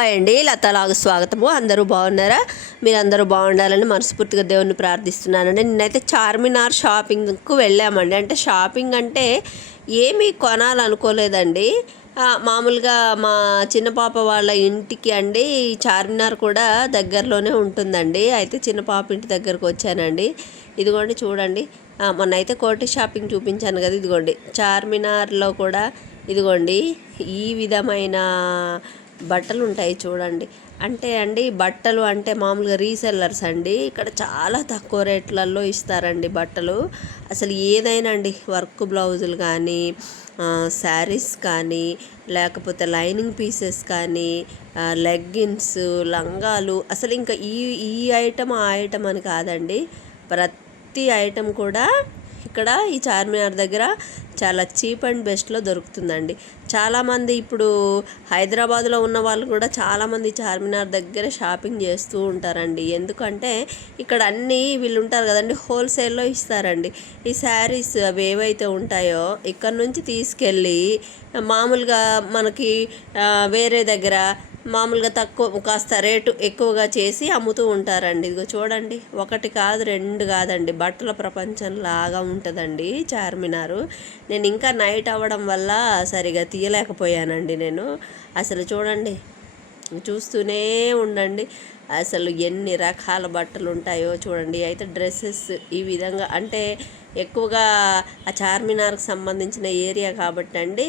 Hi అండి, లతాలాగు స్వాగతము. అందరూ బాగున్నారా? మీరందరూ బాగుండాలని మనస్ఫూర్తిగా దేవుణ్ణి ప్రార్థిస్తున్నానండి. నేనైతే చార్మినార్ షాపింగ్కు వెళ్ళామండి. అంటే షాపింగ్ అంటే ఏమీ కొనాలనుకోలేదండి. మామూలుగా మా చిన్న పాప వాళ్ళ ఇంటికి అండి చార్మినార్ కూడా దగ్గరలోనే ఉంటుందండి. అయితే చిన్న పాప ఇంటి దగ్గరకు వచ్చానండి. ఇదిగోండి చూడండి, మొన్న అయితే కోటి షాపింగ్ చూపించాను కదా, ఇదిగోండి చార్మినార్లో కూడా ఇదిగోండి ఈ విధమైన బట్టలు ఉంటాయి చూడండి. అంటే అండి బట్టలు అంటే మామూలుగా రీసెల్లర్స్ అండి, ఇక్కడ చాలా తక్కువ రేట్లలో ఇస్తారండి బట్టలు. అసలు ఏదైనా అండి, వర్క్ బ్లౌజులు కానీ, శారీస్ కానీ, లేకపోతే లైనింగ్ పీసెస్ కానీ, లెగ్గిన్స్, లంగాలు, అసలు ఇంకా ఈ ఈ ఐటమ్ ఆ ఐటమ్ అని కాదండి, ప్రతి ఐటమ్ కూడా ఇక్కడ ఈ చార్మినార్ దగ్గర చాలా చీప్ అండ్ బెస్ట్లో దొరుకుతుందండి. చాలామంది ఇప్పుడు హైదరాబాద్లో ఉన్న వాళ్ళు కూడా చాలామంది చార్మినార్ దగ్గర షాపింగ్ చేస్తూ ఉంటారండి. ఎందుకంటే ఇక్కడ అన్నీ వీళ్ళు ఉంటారు కదండి, హోల్సేల్లో ఇస్తారండి. ఈ శారీస్ అవి ఏవైతే ఉంటాయో ఇక్కడ నుంచి తీసుకెళ్ళి మామూలుగా మనకి వేరే దగ్గర మామూలుగా తక్కువ కాస్త రేటు ఎక్కువగా చేసి అమ్ముతూ ఉంటారండి. ఇదిగో చూడండి, ఒకటి కాదు రెండు కాదండి, బట్టల ప్రపంచం లాగా ఉంటుందండి చార్మినారు. నేను ఇంకా నైట్ అవ్వడం వల్ల సరిగా తీయలేకపోయానండి నేను. అసలు చూడండి, చూస్తూనే ఉండండి, అసలు ఎన్ని రకాల బట్టలు ఉంటాయో చూడండి. అయితే డ్రెస్సెస్ ఈ విధంగా అంటే ఎక్కువగా ఆ చార్మినార్కి సంబంధించిన ఏరియా కాబట్టి అండి,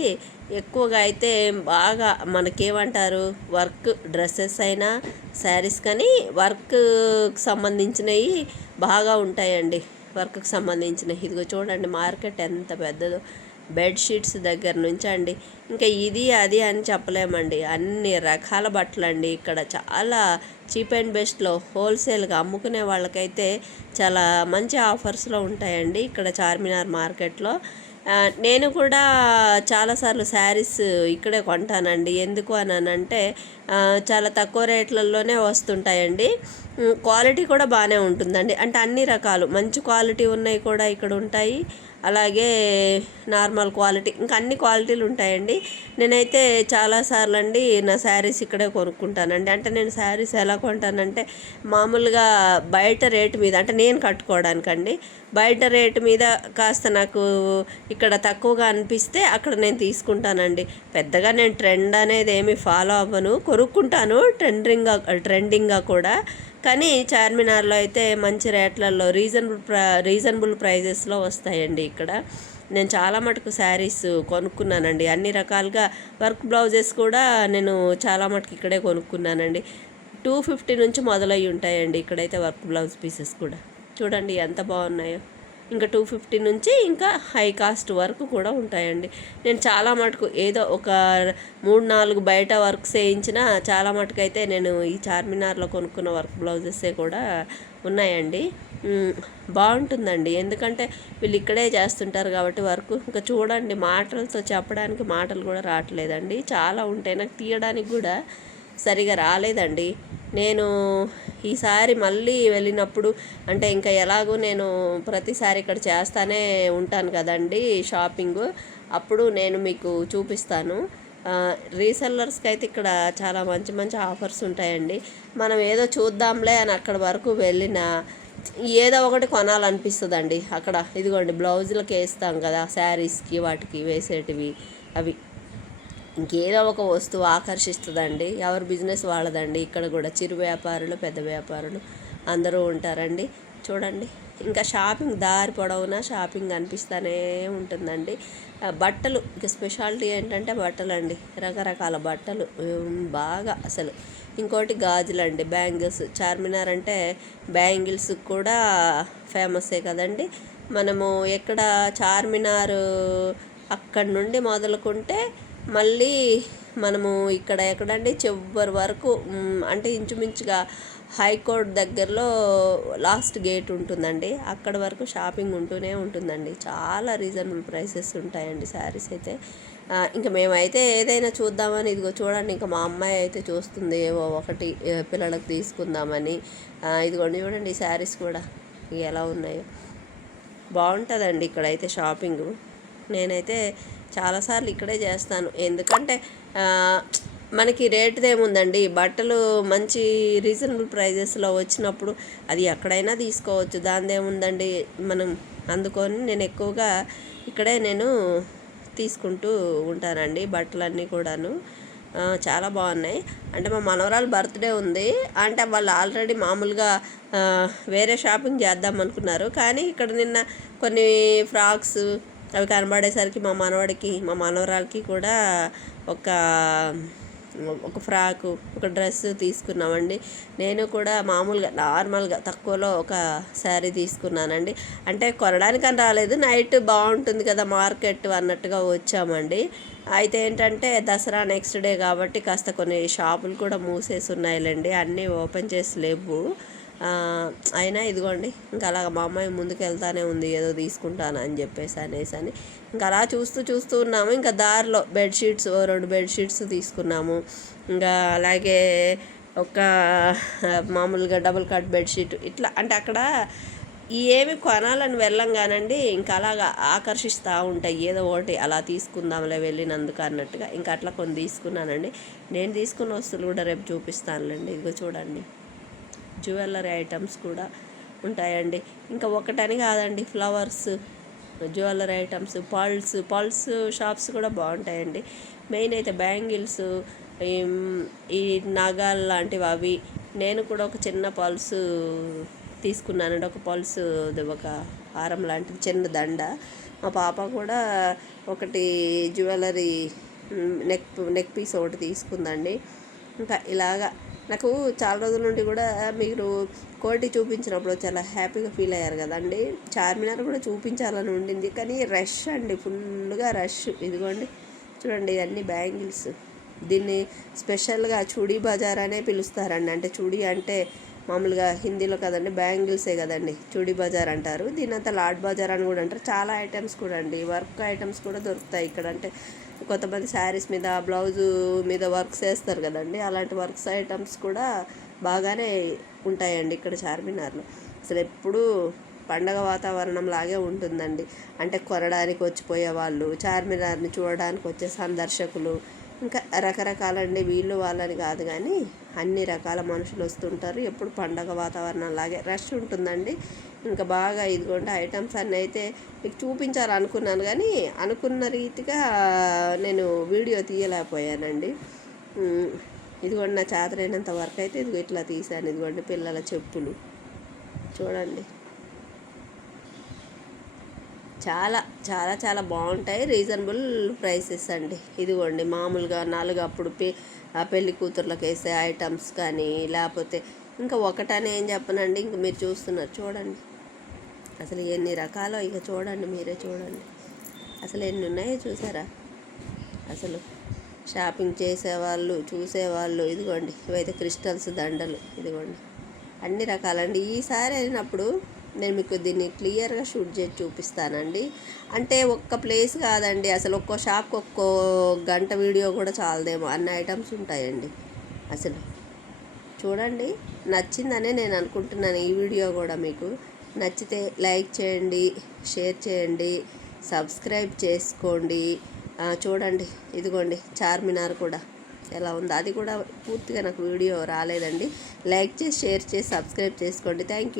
ఎక్కువగా అయితే బాగా మనకేమంటారు, వర్క్ డ్రెస్సెస్ అయినా శారీస్ కానీ వర్క్కి సంబంధించినవి బాగా ఉంటాయండి. వర్క్కి సంబంధించినవి ఇదిగో చూడండి, మార్కెట్ ఎంత పెద్దదో. బెడ్షీట్స్ దగ్గర నుంచి అండి, ఇంకా ఇది అది అని చెప్పలేమండి, అన్ని రకాల బట్టలు అండి. ఇక్కడ చాలా చీప్ అండ్ బెస్ట్లో హోల్సేల్గా అమ్ముకునే వాళ్ళకైతే చాలా మంచి ఆఫర్స్లో ఉంటాయండి ఇక్కడ చార్మినార్ మార్కెట్లో. నేను కూడా చాలాసార్లు శారీస్ ఇక్కడే కొంటానండి. ఎందుకు అని అంటే చాలా తక్కువ రేట్లలోనే వస్తుంటాయండి. క్వాలిటీ కూడా బాగానే ఉంటుందండి. అంటే అన్ని రకాలు మంచి క్వాలిటీ ఉన్నాయి కూడా ఇక్కడ ఉంటాయి, అలాగే నార్మల్ క్వాలిటీ, ఇంకా అన్ని క్వాలిటీలు ఉంటాయండి. నేనైతే చాలాసార్లు అండి నా శారీస్ ఇక్కడే కొనుక్కుంటానండి. అంటే నేను శారీస్ ఎలా కొంటానంటే మామూలుగా బయట రేటు మీద, అంటే నేను కట్టుకోవడానికండి, బయట రేటు మీద కాస్త నాకు ఇక్కడ తక్కువగా అనిపిస్తే అక్కడ నేను తీసుకుంటానండి. పెద్దగా నేను ట్రెండ్ అనేది ఏమి ఫాలో అవ్వను, కొనుక్కుంటాను ట్రెండింగ్గా కూడా. కానీ చార్మినార్లో అయితే మంచి రేట్లలో రీజనబుల్ ప్రైజెస్లో వస్తాయండి ఇక్కడ. నేను చాలా మటుకు శారీస్ కొనుక్కున్నానండి, అన్ని రకాలుగా. వర్క్ బ్లౌజెస్ కూడా నేను చాలా మటుకు ఇక్కడే కొనుక్కున్నానండి. 250 నుంచి మొదలయ్యి ఉంటాయండి ఇక్కడైతే వర్క్ బ్లౌజ్ పీసెస్ కూడా. చూడండి ఎంత బాగున్నాయో. ఇంకా 250 నుంచి ఇంకా హై కాస్ట్ వరకు కూడా ఉంటాయండి. నేను చాలా మటుకు ఏదో ఒక 3-4 బయట వర్క్స్ వేయించిన చాలా మటుకు అయితే నేను ఈ చార్మినార్లో కొనుక్కున్న వర్క్ బ్లౌజెసే కూడా ఉన్నాయండి. బాగుంటుందండి, ఎందుకంటే వీళ్ళు ఇక్కడే చేస్తుంటారు కాబట్టి వర్క్. ఇంకా చూడండి, మాటలతో చెప్పడానికి మాటలు కూడా రావట్లేదండి, చాలా ఉంటాయి. నాకు తీయడానికి కూడా సరిగా రాలేదండి. నేను ఈసారి మళ్ళీ వెళ్ళినప్పుడు, అంటే ఇంకా ఎలాగో నేను ప్రతిసారి ఇక్కడ చేస్తానే ఉంటాను కదండి షాపింగు, అప్పుడు నేను మీకు చూపిస్తాను. రీసెల్లర్స్కి అయితే ఇక్కడ చాలా మంచి మంచి ఆఫర్స్ ఉంటాయండి. మనం ఏదో చూద్దాంలే అని అక్కడ వరకు వెళ్ళినా ఏదో ఒకటి కొనాలనిపిస్తుందండి అక్కడ. ఇదిగోండి, బ్లౌజులకి వేస్తాం కదా, శారీస్కి వాటికి వేసేటివి అవి, ఇంకేదో ఒక వస్తువు ఆకర్షిస్తుందండి. ఎవరి బిజినెస్ వాళ్ళదండి. ఇక్కడ కూడా చిరు వ్యాపారులు, పెద్ద వ్యాపారులు అందరూ ఉంటారండి. చూడండి, ఇంకా షాపింగ్ దారి పొడవునా షాపింగ్ అనిపిస్తూనే ఉంటుందండి. బట్టలు ఇంకా స్పెషాలిటీ ఏంటంటే బట్టలు అండి, రకరకాల బట్టలు బాగా అసలు. ఇంకోటి గాజులండి, బ్యాంగిల్స్. చార్మినార్ అంటే బ్యాంగిల్స్ కూడా ఫేమస్సే కదండి. మనము ఎక్కడ చార్మినార్ అక్కడి నుండి మొదలుకుంటే మళ్ళీ మనము ఇక్కడ ఎక్కడండి చివరి వరకు, అంటే ఇంచుమించుగా హైకోర్ట్ దగ్గరలో లాస్ట్ గేట్ ఉంటుందండి, అక్కడ వరకు షాపింగ్ ఉంటూనే ఉంటుందండి. చాలా రీజనబుల్ ప్రైసెస్ ఉంటాయండి శారీస్ అయితే. ఇంకా మేమైతే ఏదైనా చూద్దామని, ఇదిగో చూడండి, ఇంకా మా అమ్మాయి అయితే చూస్తుంది ఏవో ఒకటి పిల్లలకు తీసుకుందామని. ఇదిగోండి చూడండి, శారీస్ కూడా ఎలా ఉన్నాయో. బాగుంటుందండి ఇక్కడైతే షాపింగు. నేనైతే చాలాసార్లు ఇక్కడే చేస్తాను, ఎందుకంటే మనకి రేటుదేముందండి, బట్టలు మంచి రీజనబుల్ ప్రైజెస్లో వచ్చినప్పుడు అది ఎక్కడైనా తీసుకోవచ్చు, దానిదేముందండి. మనం అందుకొని నేను ఎక్కువగా ఇక్కడే నేను తీసుకుంటూ ఉంటానండి బట్టలన్నీ కూడాను. చాలా బాగున్నాయి. అంటే మా మనవరాలు బర్త్డే ఉంది, అంటే వాళ్ళు ఆల్రెడీ మామూలుగా వేరే షాపింగ్ చేద్దాం అనుకున్నారు, కానీ ఇక్కడ నిన్న కొన్ని ఫ్రాక్స్ అవి కనబడేసరికి మా మనవడికి మా మనవరాలకి కూడా ఒక ఒక ఫ్రాకు ఒక డ్రెస్ తీసుకున్నామండి. నేను కూడా మామూలుగా నార్మల్గా తక్కువలో ఒక శారీ తీసుకున్నానండి. అంటే కొనడానికని రాలేదు, నైట్ బాగుంటుంది కదా మార్కెట్ అన్నట్టుగా వచ్చామండి. అయితే ఏంటంటే దసరా నెక్స్ట్ డే కాబట్టి కాస్త కొన్ని షాపులు కూడా మూసేసి ఉన్నాయిలేండి, అన్నీ ఓపెన్ చేసి లేవు. అయినా ఇదిగోండి ఇంకా అలాగ మా అమ్మాయి ముందుకు వెళ్తానే ఉంది, ఏదో తీసుకుంటాను అని చెప్పేసి అని ఇంకా అలా చూస్తూ ఉన్నాము. ఇంకా దారిలో బెడ్షీట్స్ 2 బెడ్షీట్స్ తీసుకున్నాము. ఇంకా అలాగే ఒక మామూలుగా డబుల్ కట్ బెడ్షీట్ ఇట్లా. అంటే అక్కడ ఏమి కొనాలని వెళ్ళంగానండి ఇంకా అలాగా ఆకర్షిస్తూ ఉంటాయి, ఏదో ఒకటి అలా తీసుకుందాంలే వెళ్ళినందుకు అన్నట్టుగా. ఇంకా అట్లా కొన్ని తీసుకున్నానండి. నేను తీసుకున్న వస్తువులు కూడా రేపు చూపిస్తానులేండి. ఇదిగో చూడండి, జ్యువెలరీ ఐటమ్స్ కూడా ఉంటాయండి. ఇంకా ఒకటని కాదండి, flowers, jewellery items, pulse shops కూడా బాగుంటాయండి. మెయిన్ అయితే బ్యాంగిల్స్, ఈ నగాలు లాంటివి అవి. నేను కూడా ఒక చిన్న పల్స్ తీసుకున్నానండి, ఒక పల్స్ ఒక హారం లాంటిది చిన్న దండ. మా పాప కూడా ఒకటి జ్యువెలరీ నెక్ పీస్ ఒకటి తీసుకుందండి. ఇంకా ఇలాగా నాకు చాలా రోజుల నుండి కూడా మీరు కోటి చూపించినప్పుడు చాలా హ్యాపీగా ఫీల్ అయ్యారు కదండి. చార్మినార్ కూడా చూపించాలని ఉండింది, కానీ రష్ అండి, ఫుల్గా రష్. ఇదిగోండి చూడండి, ఇవన్నీ బ్యాంగిల్స్. దీన్ని స్పెషల్గా చూడీ బజార్ అనే పిలుస్తారండి. అంటే చూడీ అంటే మామూలుగా హిందీలో కదండి, బ్యాంగిల్సే కదండి, చూడీ బజార్ అంటారు. దీని అంతా లాడ్ బజార్ అని కూడా అంటారు. చాలా ఐటమ్స్ కూడా అండి, వర్క్ ఐటమ్స్ కూడా దొరుకుతాయి ఇక్కడ. అంటే కొంతమంది శారీస్ మీద బ్లౌజు మీద వర్క్స్ వేస్తారు కదండి, అలాంటి వర్క్స్ ఐటమ్స్ కూడా బాగానే ఉంటాయండి ఇక్కడ చార్మినార్లో. అసలు ఎప్పుడూ పండగ వాతావరణం లాగే ఉంటుందండి. అంటే కొనడానికి వచ్చిపోయే వాళ్ళు, చార్మినార్ని చూడడానికి వచ్చే సందర్శకులు, ఇంకా రకరకాలండి, వీళ్ళు వాళ్ళని కాదు కానీ అన్ని రకాల మనుషులు వస్తుంటారు. ఎప్పుడు పండగ వాతావరణం లాగే రష్ ఉంటుందండి. ఇంకా బాగా ఇదిగోండి ఐటమ్స్ అన్నీ అయితే మీకు చూపించాలనుకున్నాను, కానీ అనుకున్న రీతిగా నేను వీడియో తీయలేకపోయానండి. ఇదిగోండి నా చేతనైనంత వరకు అయితే ఇదిగో ఇట్లా తీశాను. ఇదిగోండి పిల్లల చెప్పులు చూడండి, చాలా చాలా చాలా బాగుంటాయి, రీజనబుల్ ప్రైసెస్ అండి. ఇదిగోండి మామూలుగా 4 అప్పుడు పెళ్లి కూతుర్లకు వేసే ఐటమ్స్ కానీ, లేకపోతే ఇంకా ఒకటని ఏం చెప్పనండి, ఇంక మీరు చూస్తున్నారు చూడండి అసలు ఎన్ని రకాలో. ఇక చూడండి, మీరే చూడండి అసలు ఎన్ని ఉన్నాయో చూసారా. అసలు షాపింగ్ చేసేవాళ్ళు, చూసేవాళ్ళు. ఇదిగోండి ఇవైతే క్రిస్టల్స్ దండలు, ఇదిగోండి అన్ని రకాలండి. ఈసారి వెళ్ళినప్పుడు నేను మీకు దీన్ని క్లియర్గా షూట్ చేసి చూపిస్తానండి. అంటే ఒక్క ప్లేస్ కాదండి, అసలు ఒక్కో షాప్కి ఒక్కో గంట వీడియో కూడా చాలదేమో, అన్ని ఐటమ్స్ ఉంటాయండి. అసలు చూడండి, నచ్చిందనే నేను అనుకుంటున్నాను. ఈ వీడియో కూడా మీకు నచ్చితే లైక్ చేయండి, షేర్ చేయండి, సబ్స్క్రైబ్ చేసుకోండి. చూడండి ఇదిగోండి చార్మినార్ కూడా ఎలా ఉందో, అది కూడా పూర్తిగా నాకు వీడియో రాలేదండి. లైక్ చేసి షేర్ చేసి సబ్స్క్రైబ్ చేసుకోండి. Thank you.